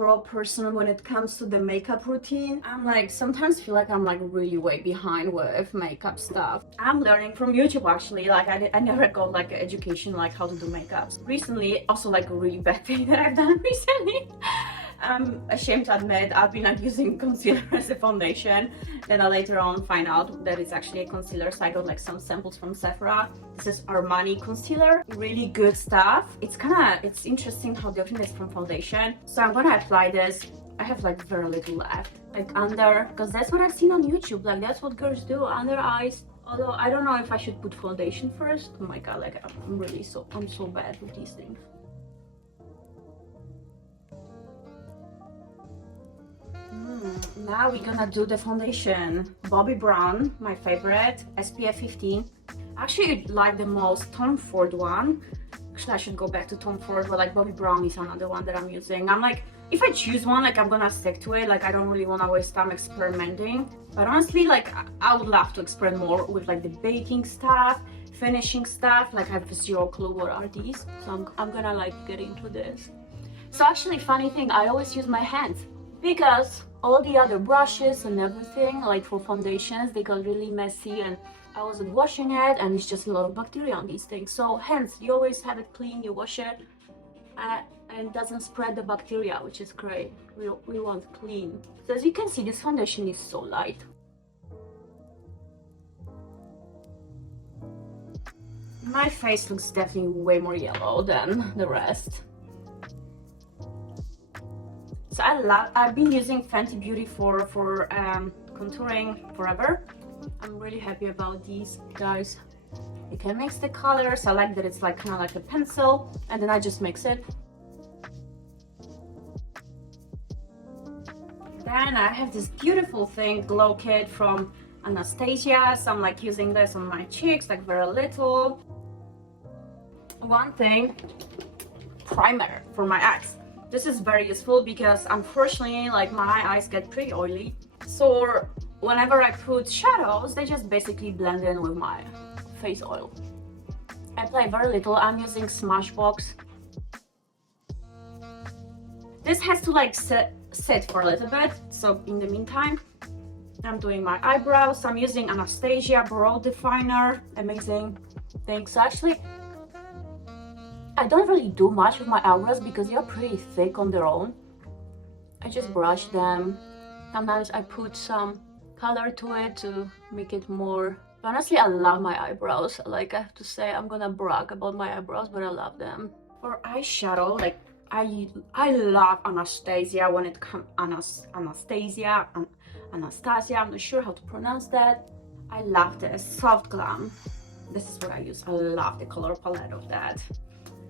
pro person when it comes to the makeup routine. I'm like, sometimes feel like I'm like really way behind with makeup stuff. I'm learning from YouTube actually. Like I never got like an education like how to do makeup. Recently, also like a really bad thing that I've done recently. I'm ashamed to admit I've been like using concealer as a foundation. Then I later on find out that it's actually a concealer. So I got like some samples from Sephora. This is Armani concealer, really good stuff. It's interesting how different it is from foundation. So I'm gonna apply this. I have like very little left, like under, because that's what I've seen on YouTube. Like that's what girls do, under eyes. Although I don't know if I should put foundation first. Oh my god, like I'm so bad with these things. Now we're gonna do the foundation. Bobbi Brown, my favorite, SPF 15. Actually, like the most Tom Ford one. Actually, I should go back to Tom Ford, but like Bobbi Brown is another one that I'm using. I'm like, if I choose one, like I'm gonna stick to it. Like I don't really want to waste time experimenting. But honestly, like I would love to experiment more with like the baking stuff, finishing stuff. Like I have zero clue what are these. So I'm gonna like get into this. So actually, funny thing, I always use my hands because all the other brushes and everything, like for foundations, they got really messy and I wasn't washing it and it's just a lot of bacteria on these things. So hence, you always have it clean, you wash it and it doesn't spread the bacteria, which is great. We want clean. So as you can see, this foundation is so light. My face looks definitely way more yellow than the rest. So I've been using Fenty Beauty for contouring forever. I'm really happy about these guys. You can mix the colors. I like that it's like kind of like a pencil, and then I just mix it. Then I have this beautiful thing, Glow Kit from Anastasia. So I'm like using this on my cheeks, like very little. One thing, primer for my eyes. This is very useful because unfortunately, like my eyes get pretty oily. So whenever I put shadows, they just basically blend in with my face oil. I apply very little. I'm using Smashbox. This has to like sit for a little bit. So in the meantime, I'm doing my eyebrows. I'm using Anastasia Brow Definer. Amazing thing. So actually, I don't really do much with my eyebrows because they're pretty thick on their own. I just brush them. Sometimes I put some color to it to make it more. But honestly, I love my eyebrows. Like I have to say, I'm gonna brag about my eyebrows, but I love them. For eyeshadow, like I love Anastasia when it comes Anastasia. I'm not sure how to pronounce that. I love this Soft Glam. This is what I use. I love the color palette of that.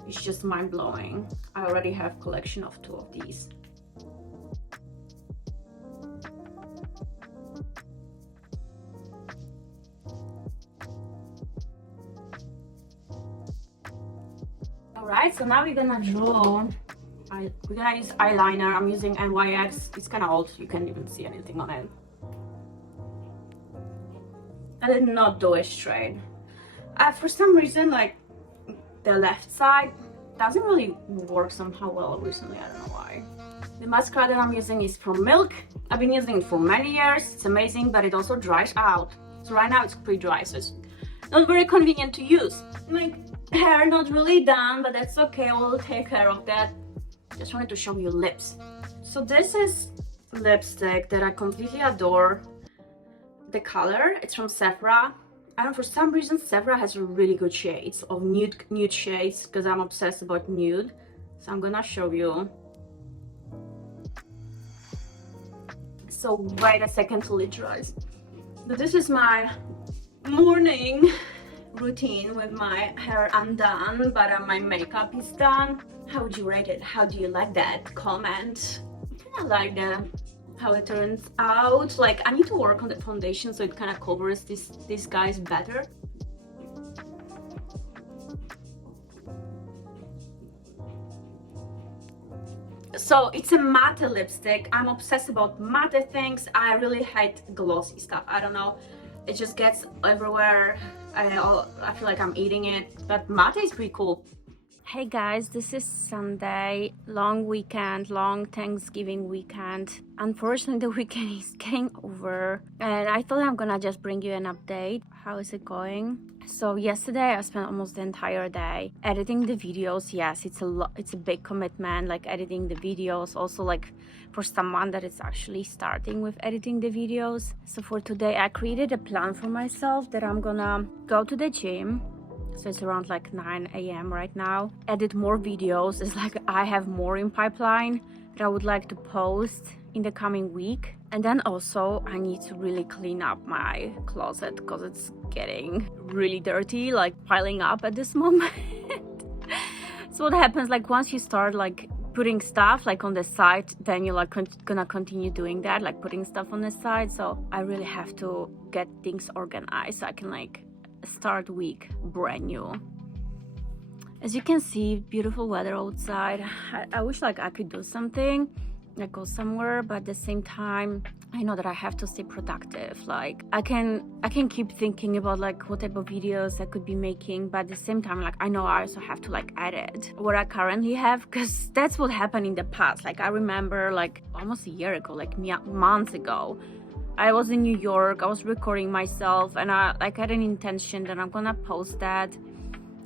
It's just mind-blowing. I already have a collection of 2 of these. Alright, so now we're gonna use eyeliner. I'm using NYX. It's kind of old, you can't even see anything on it. I did not do it straight. For some reason, like the left side doesn't really work somehow well recently. I don't know why. The mascara that I'm using is from Milk. I've been using it for many years. It's amazing, but it also dries out. So right now it's pretty dry, so it's not very convenient to use. My hair not really done, but that's okay. I will take care of that. Just wanted to show you lips. So this is lipstick that I completely adore. The color, it's from Sephora. And for some reason, Sephora has really good shades of nude shades because I'm obsessed about nude. So I'm gonna show you. So wait a second till it dries. So this is my morning routine with my hair undone, but my makeup is done. How would you rate it? How do you like that? Comment. I like that. How it turns out. Like I need to work on the foundation so it kind of covers these guys better. So it's a matte lipstick. I'm obsessed about matte things. I really hate glossy stuff. I don't know, it just gets everywhere. I feel like I'm eating it, but matte is pretty cool. Hey guys, this is Sunday, long weekend, long Thanksgiving weekend. Unfortunately, the weekend is getting over and I thought I'm gonna just bring you an update. How is it going? So yesterday I spent almost the entire day editing the videos. Yes, it's a big commitment, like editing the videos, also like for someone that is actually starting with editing the videos. So for today I created a plan for myself that I'm gonna go to the gym. So it's around like 9 a.m. right now. Edit more videos. It's like I have more in pipeline that I would like to post in the coming week. And then also I need to really clean up my closet because it's getting really dirty, like piling up at this moment. So what happens, like once you start like putting stuff like on the side, then you're like gonna continue doing that, like putting stuff on the side. So I really have to get things organized so I can like start week brand new. As you can see, beautiful weather outside. I wish like I could do something, like go somewhere, but at the same time I know that I have to stay productive. Like I can keep thinking about like what type of videos I could be making, but at the same time like I know I also have to like edit what I currently have, because that's what happened in the past. Like I remember like almost a year ago, like months ago, I was in New York, I was recording myself, and I like had an intention that I'm gonna post that.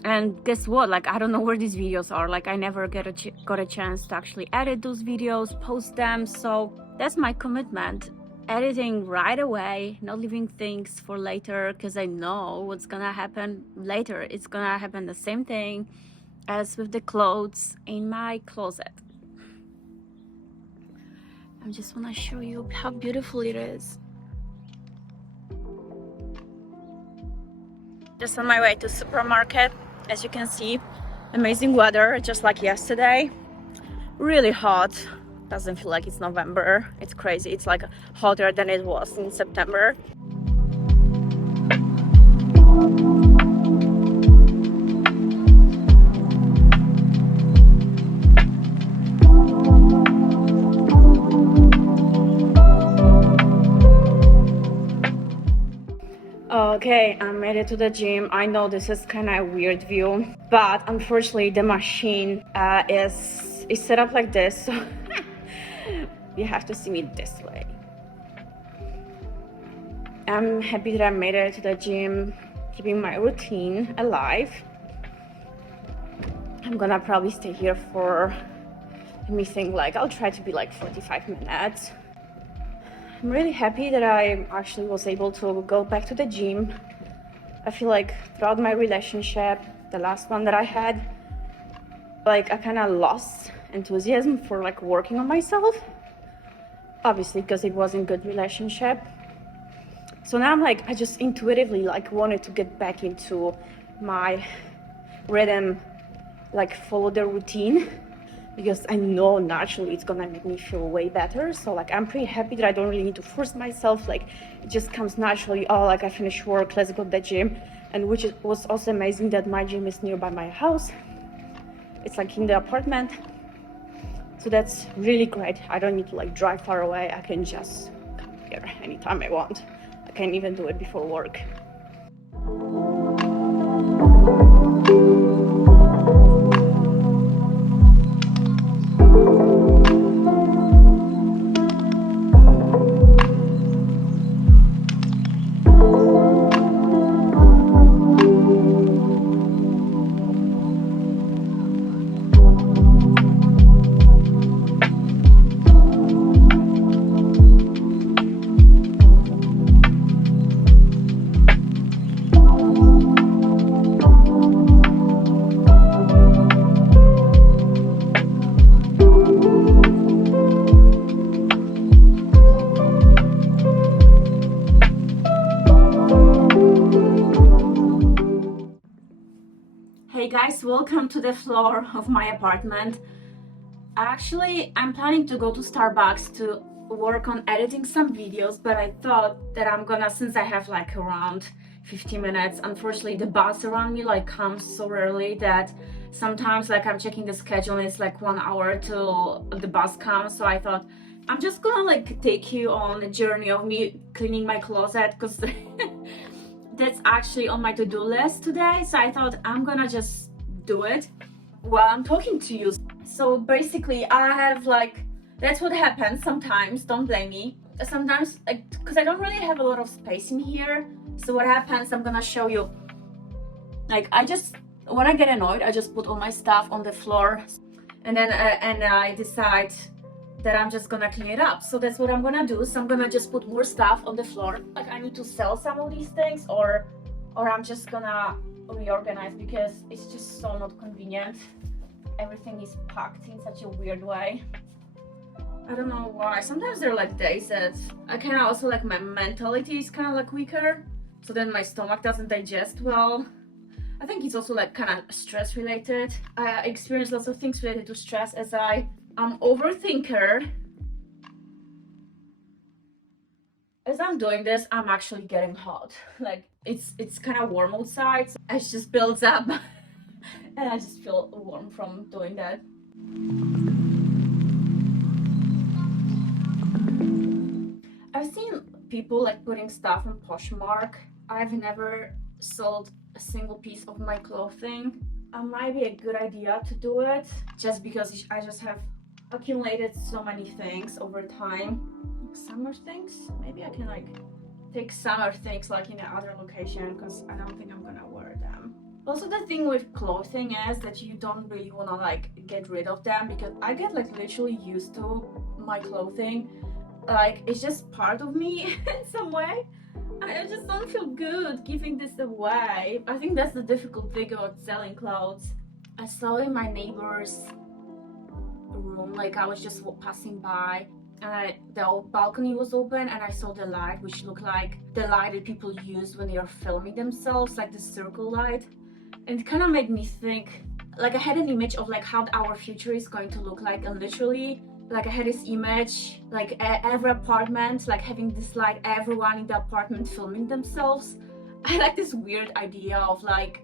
And guess what? Like I don't know where these videos are. Like I never got a chance to actually edit those videos, post them. So that's my commitment. Editing right away, not leaving things for later, because I know what's gonna happen later. It's gonna happen the same thing as with the clothes in my closet. I just wanna show you how beautiful it is. Just on my way to supermarket. As you can see, amazing weather, just like yesterday. Really hot. Doesn't feel like it's November. It's crazy. It's like hotter than it was in September. Okay, I made it to the gym. I know this is kind of a weird view, but unfortunately the machine is set up like this, so you have to see me this way. I'm happy that I made it to the gym, keeping my routine alive. I'm gonna probably stay here for, let me think, like I'll try to be like 45 minutes. I'm really happy that I actually was able to go back to the gym. I feel like throughout my relationship, the last one that I had, like I kind of lost enthusiasm for like working on myself, obviously because it wasn't a good relationship. So now I'm like, I just intuitively like wanted to get back into my rhythm, like follow the routine, because I know naturally it's gonna make me feel way better. So like I'm pretty happy that I don't really need to force myself. Like it just comes naturally. Oh, like I finished work, let's go to the gym. And which was also amazing that my gym is nearby my house. It's like in the apartment, so that's really great. I don't need to like drive far away. I can just come here anytime I want. I can even do it before work. Hey guys, welcome to the floor of my apartment. Actually, I'm planning to go to Starbucks to work on editing some videos, but I thought that I'm gonna, since I have like around 50 minutes, unfortunately the bus around me like comes so early that sometimes like I'm checking the schedule and it's like 1 hour till the bus comes. So I thought I'm just gonna like take you on a journey of me cleaning my closet, because that's actually on my to-do list today. So I thought I'm gonna just do it. while I'm talking to you. So basically I have like, that's what happens sometimes, don't blame me. Sometimes, like, because I don't really have a lot of space in here, so what happens, I'm gonna show you. Like, when I get annoyed, I just put all my stuff on the floor, and then I decide that I'm just gonna clean it up. So that's what I'm gonna do. So I'm gonna just put more stuff on the floor. Like, I need to sell some of these things, or I'm just gonna reorganize, because it's just so not convenient. Everything is packed in such a weird way. I don't know why. Sometimes there are like days that I kind of also like my mentality is kind of like weaker, so then my stomach doesn't digest well. I think it's also like kind of stress related. I experience lots of things related to stress, as I'm overthinker. As I'm doing this, I'm actually getting hot. Like, it's kind of warm outside, so it just builds up and I just feel warm from doing that. I've seen people like putting stuff on Poshmark. I've never sold a single piece of my clothing. It might be a good idea to do it, just because I just have accumulated so many things over time. Summer things, maybe I can like take summer things like in another location, because I don't think I'm gonna wear them. Also, the thing with clothing is that you don't really want to like get rid of them, because I get like literally used to my clothing. Like, it's just part of me in some way. I just don't feel good giving this away. I think that's the difficult thing about selling clothes. I saw in my neighbor's room, like I was just passing by, and the balcony was open, and I saw the light, which looked like the light that people use when they are filming themselves, like the circle light. And it kind of made me think, like I had an image of like how our future is going to look like, and literally like I had this image, like every apartment, like having this light, everyone in the apartment filming themselves. I like this weird idea of like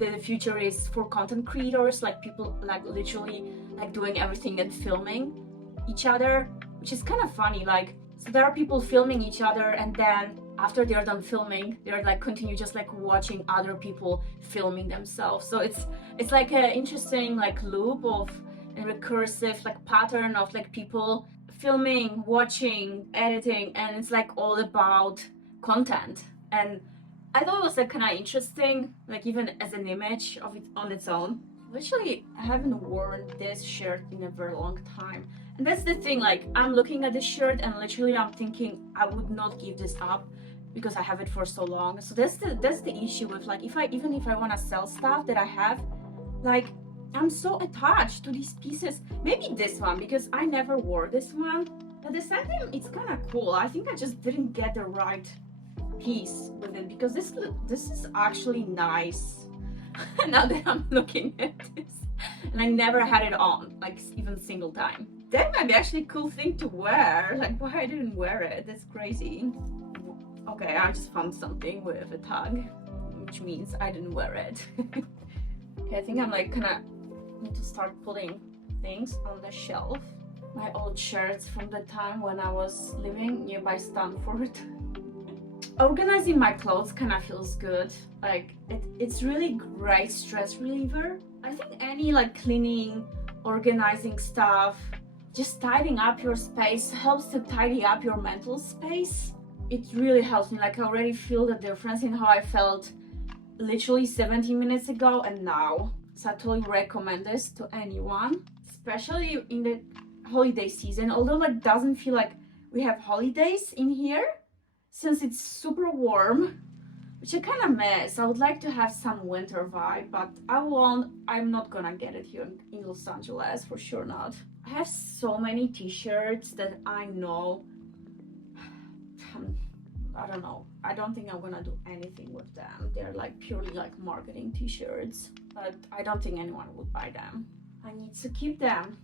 the future is for content creators, like people like literally like doing everything and filming each other, which is kind of funny. Like, so there are people filming each other, and then after they're done filming, they're like continue just like watching other people filming themselves. So it's like an interesting like loop of a recursive like pattern of like people filming, watching, editing, and it's like all about content. And I thought it was like kind of interesting, like even as an image of it on its own. Literally, I haven't worn this shirt in a very long time. And that's the thing, like I'm looking at this shirt and literally I'm thinking I would not give this up because I have it for so long. So that's the issue with like, even if I want to sell stuff that I have, like I'm so attached to these pieces. Maybe this one, because I never wore this one. At the same time, it's kind of cool. I think I just didn't get the right piece with it, because this is actually nice. Now that I'm looking at this, and I never had it on, like even single time. That might be actually a cool thing to wear. Like, why I didn't wear it? That's crazy. Okay, I just found something with a tag, which means I didn't wear it. Okay, I think I'm like kind of need to start putting things on the shelf. My old shirts from the time when I was living nearby Stanford. Organizing my clothes kind of feels good. Like it's really great stress reliever. I think any like cleaning, organizing stuff, just tidying up your space helps to tidy up your mental space. It really helps me. Like I already feel the difference in how I felt literally 17 minutes ago and now. So I totally recommend this to anyone, especially in the holiday season. Although like doesn't feel like we have holidays in here since it's super warm, which I kind of miss. I would like to have some winter vibe, but I'm not gonna get it here in Los Angeles, for sure not. I have so many t-shirts that I know, I don't know. I don't think I'm gonna do anything with them. They're like purely like marketing t-shirts, but I don't think anyone would buy them. I need to keep them.